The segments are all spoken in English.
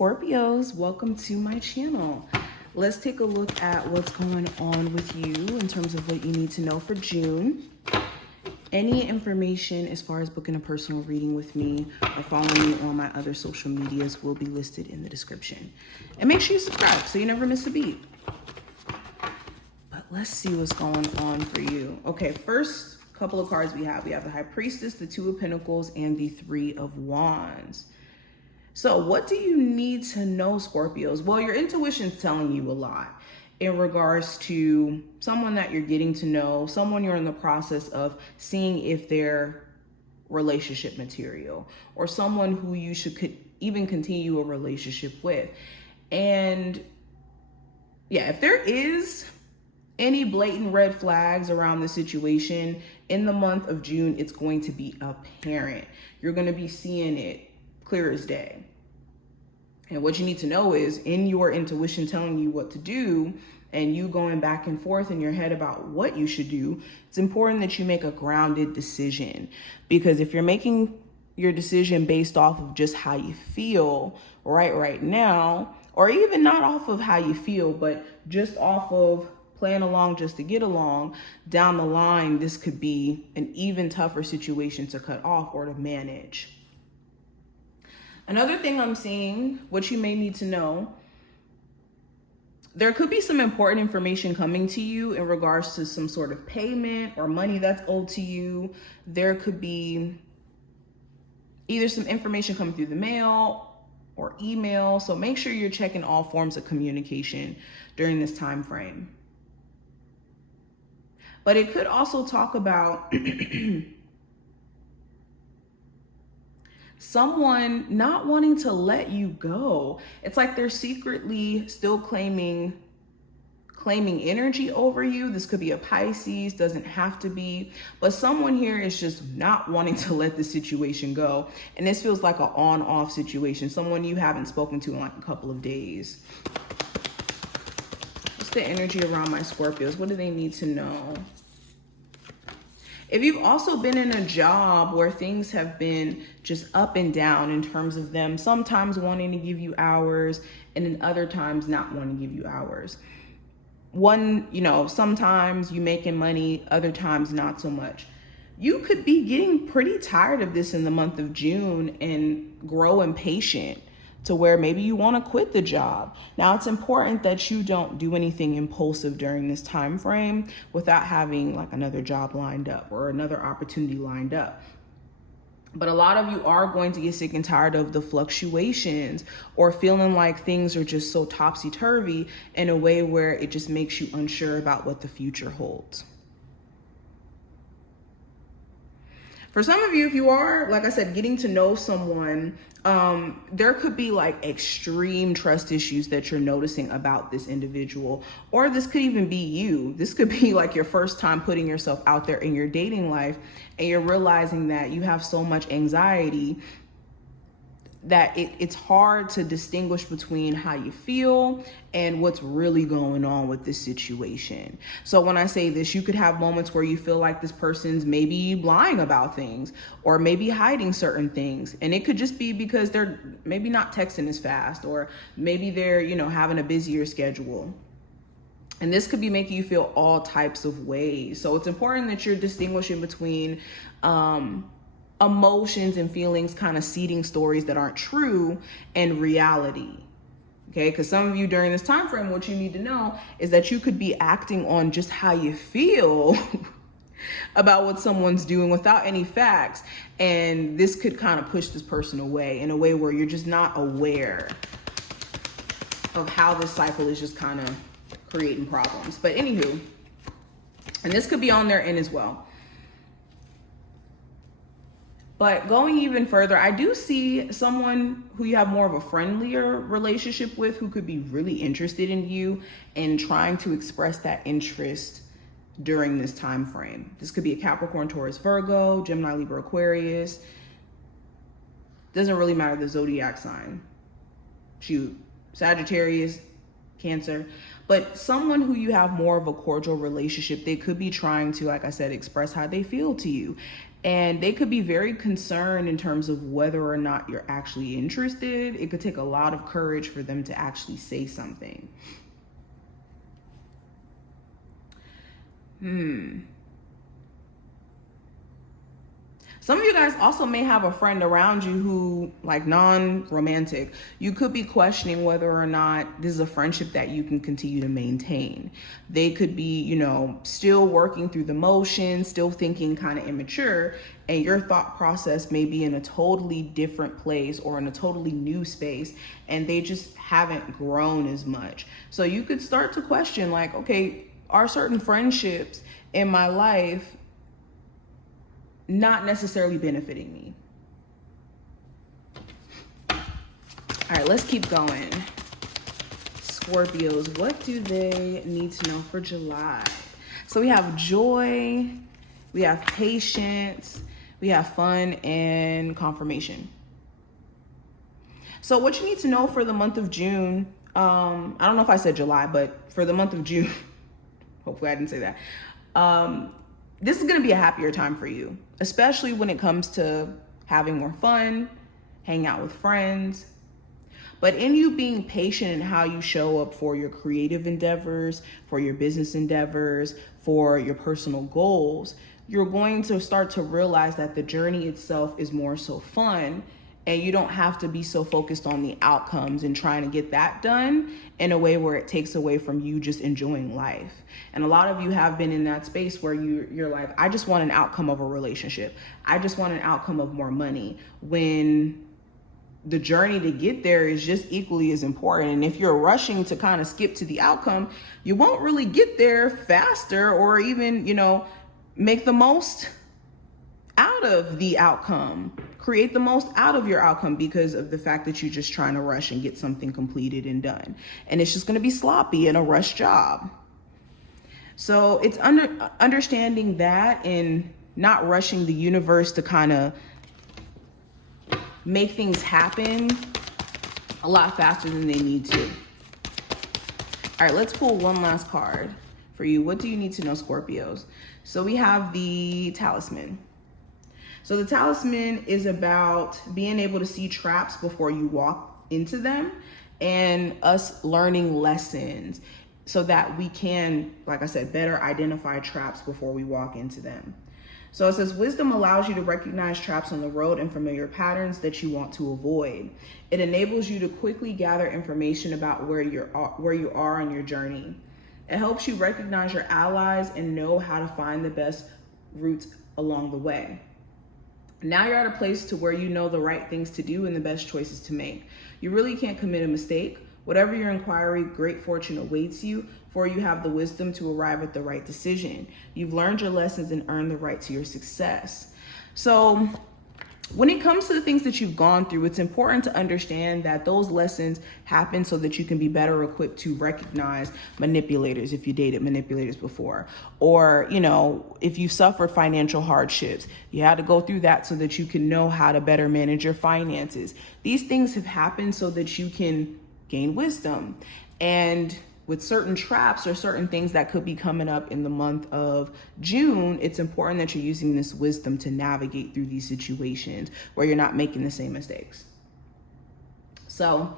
Scorpios, welcome to my channel. Let's take a look at what's going on with you in terms of what you need to know for June. Any information as far as booking a personal reading with me or following me on my other social medias will be listed in the description. And make sure you subscribe so you never miss a beat. But let's see what's going on for you. Okay, first couple of cards we have the High Priestess, the Two of Pentacles, and the Three of Wands. So what do you need to know, Scorpios? Well, your intuition's telling you a lot in regards to someone that you're getting to know, someone you're in the process of seeing if they're relationship material, or someone who you could even continue a relationship with. And yeah, if there is any blatant red flags around the situation in the month of June, it's going to be apparent. You're going to be seeing it clear as day. And what you need to know is, in your intuition telling you what to do and you going back and forth in your head about what you should do, it's important that you make a grounded decision. Because if you're making your decision based off of just how you feel right now, or even not off of how you feel, but just off of playing along just to get along, down the line, this could be an even tougher situation to cut off or to manage. Another thing I'm seeing, what you may need to know, there could be some important information coming to you in regards to some sort of payment or money that's owed to you. There could be either some information coming through the mail or email. So make sure you're checking all forms of communication during this time frame. But it could also talk about someone not wanting to let you go. It's like they're secretly still claiming energy over you. This could be a Pisces, doesn't have to be, but someone here is just not wanting to let the situation go. And this feels like an on-off situation, someone you haven't spoken to in like a couple of days. What's the energy around my Scorpios? What do they need to know? If you've also been in a job where things have been just up and down in terms of them sometimes wanting to give you hours and then other times not wanting to give you hours. Sometimes you making money, other times not so much. You could be getting pretty tired of this in the month of June and grow impatient to where maybe you want to quit the job. Now, it's important that you don't do anything impulsive during this time frame without having like another job lined up or another opportunity lined up. But a lot of you are going to get sick and tired of the fluctuations or feeling like things are just so topsy-turvy in a way where it just makes you unsure about what the future holds. For some of you, if you are, like I said, getting to know someone, there could be like extreme trust issues that you're noticing about this individual, or this could even be you. This could be like your first time putting yourself out there in your dating life, and you're realizing that you have so much anxiety that it's hard to distinguish between how you feel and what's really going on with this situation. So when I say this, you could have moments where you feel like this person's maybe lying about things or maybe hiding certain things. And it could just be because they're maybe not texting as fast, or maybe they're, having a busier schedule. And this could be making you feel all types of ways. So it's important that you're distinguishing between, emotions and feelings kind of seeding stories that aren't true and reality. Okay, because some of you during this time frame, what you need to know is that you could be acting on just how you feel about what someone's doing without any facts. And this could kind of push this person away in a way where you're just not aware of how this cycle is just kind of creating problems. But anywho, and this could be on their end as well. But going even further, I do see someone who you have more of a friendlier relationship with who could be really interested in you and trying to express that interest during this time frame. This could be a Capricorn, Taurus, Virgo, Gemini, Libra, Aquarius. Doesn't really matter the zodiac sign. Shoot, Sagittarius, Cancer. But someone who you have more of a cordial relationship, they could be trying to, like I said, express how they feel to you. And they could be very concerned in terms of whether or not you're actually interested. It could take a lot of courage for them to actually say something. Some of you guys also may have a friend around you who, like, non-romantic. You could be questioning whether or not this is a friendship that you can continue to maintain. They could be, you know, still working through the motions, still thinking kind of immature, and your thought process may be in a totally different place or in a totally new space, and they just haven't grown as much. So you could start to question, like, okay, are certain friendships in my life not necessarily benefiting me? All right, let's keep going. Scorpios, what do they need to know for July? So we have joy, we have patience, we have fun, and confirmation. So what you need to know for the month of June, I don't know if I said July, but for the month of June, hopefully I didn't say that. This is going to be a happier time for you, especially when it comes to having more fun, hang out with friends. But in you being patient in how you show up for your creative endeavors, for your business endeavors, for your personal goals, you're going to start to realize that the journey itself is more so fun, and you don't have to be so focused on the outcomes and trying to get that done in a way where it takes away from you just enjoying life. And a lot of you have been in that space where you're like, I just want an outcome of a relationship. I just want an outcome of more money, when the journey to get there is just equally as important. And if you're rushing to kind of skip to the outcome, you won't really get there faster or even, you know, make the most out of the outcome, create the most out of your outcome, because of the fact that you're just trying to rush and get something completed and done. And it's just going to be sloppy and a rush job. So it's understanding that and not rushing the universe to kind of make things happen a lot faster than they need to. All right, let's pull one last card for you. What do you need to know, Scorpios? So we have the Talisman. So the Talisman is about being able to see traps before you walk into them, and us learning lessons so that we can, like I said, better identify traps before we walk into them. So it says, wisdom allows you to recognize traps on the road and familiar patterns that you want to avoid. It enables you to quickly gather information about where you are on your journey. It helps you recognize your allies and know how to find the best routes along the way. Now you're at a place to where you know the right things to do and the best choices to make. You really can't commit a mistake. Whatever your inquiry, great fortune awaits you, for you have the wisdom to arrive at the right decision. You've learned your lessons and earned the right to your success. So when it comes to the things that you've gone through, it's important to understand that those lessons happen so that you can be better equipped to recognize manipulators if you dated manipulators before. Or, you know, if you suffered financial hardships, you had to go through that so that you can know how to better manage your finances. These things have happened so that you can gain wisdom. And with certain traps or certain things that could be coming up in the month of June, it's important that you're using this wisdom to navigate through these situations where you're not making the same mistakes. So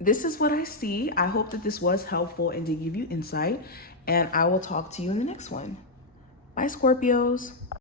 this is what I see. I hope that this was helpful and to give you insight, and I will talk to you in the next one. Bye, Scorpios.